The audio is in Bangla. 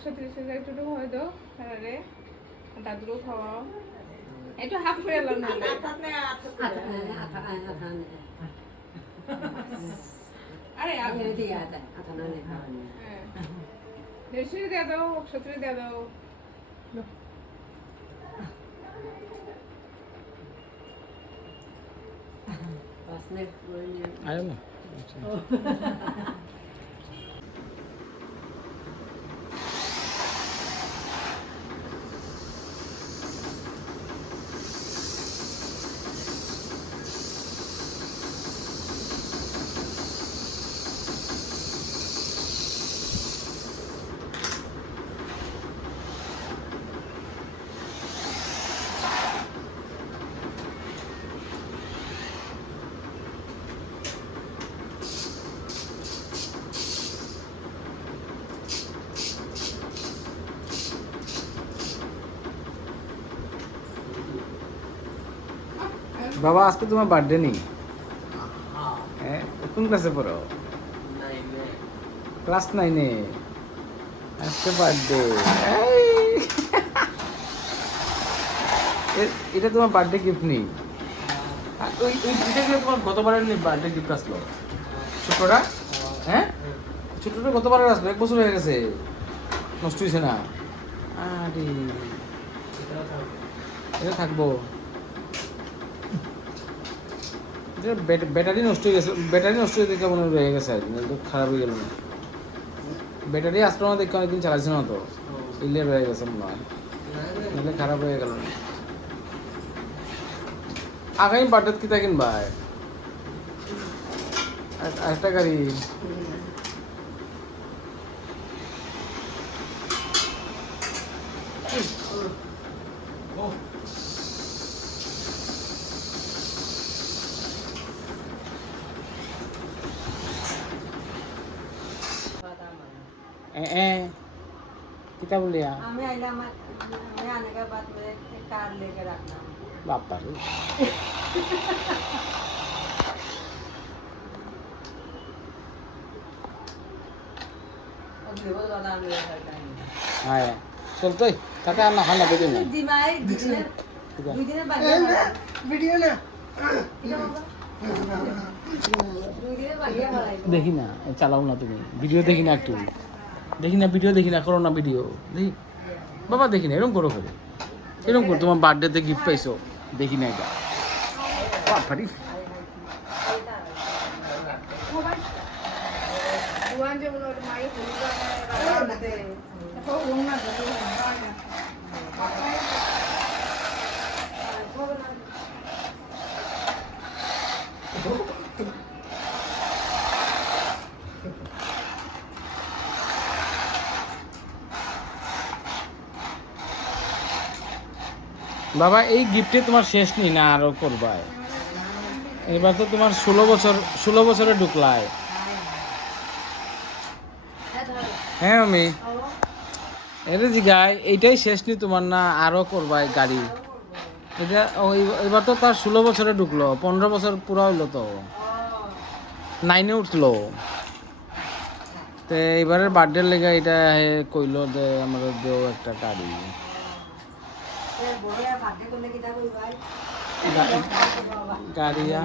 130 একটু খাওয়াই দাও আরে দাদুরও খাওয়াও একটু হাফ করে এলাম না আরে আগে দিয়ে আতা আতা না নে খাওয়ানি হ্যাঁ 150 দিয়ে দাও 170 দিয়ে দাও পাসনে আয় না বাবা আজকে তোমার বার্থডে নেই হ্যাঁ কোন ক্লাসে পড়ো ক্লাস 9 এ আজকে বার্থডে এটা তোমার বার্থডে গিফট নেই ওই এটা কি তোমার গতবারের বার্থডে গিফট আসলো ছোটটা হ্যাঁ ছোটটা গতবারের আসলো 1 বছর হয়ে গেছে নষ্ট হয়েছে না আরে এটা থাকবো ব্যাটারি নষ্ট হয়ে গেছে ব্যাটারি নষ্ট হয়ে দেখে মনে রয়ে গেছে আর কি খারাপ হয়ে গেল না ব্যাটারি আসলো না দেখে অনেকদিন চালাইছে না তো ইলে রয়ে গেছে মনে হয় নাহলে খারাপ হয়ে গেল না আগামী বার্থডে কি থাকেন ভাই একটা গাড়ি कितना बोले यार हमें आइला मैं आने के बाद में एक कार लेके रखना बापा रे अब देखो तो बता मेरा करता है हाँ यार चल तो काका ना खाना दे देना दिमाग दिन बाद वीडियो ना দেখি না চালাও না তুমি ভিডিও দেখি না একটু দেখি না ভিডিও দেখি না করো না ভিডিও দেখি বাবা দেখি না এরকম করো করে এরকম করো তোমার বার্থডেতে গিফট পাইছো দেখি না এটা বাপারি বুয়ান যে বলো মাই হলুদ না দে তো উন না দে বাবা এই গিফটে তোমার শেষ নেই না আরো করবা এবার তো তোমার 16 বছরে ঢুকলায় হ্যাঁ আমি এর জিগায় এইটাই শেষ নেই তোমার না আরো করবা গাড়ি এটা এবার তো তার 16 বছরে ঢুকলো 15 বছর পুরো হইলো তো 9 এ উঠলো তো এবারের বার্থডে লেগে এটা কইলো যে আমাদের দেও একটা গাড়ি বড় ভাগ্য করলে কি তা কই ভাই গাড়িয়া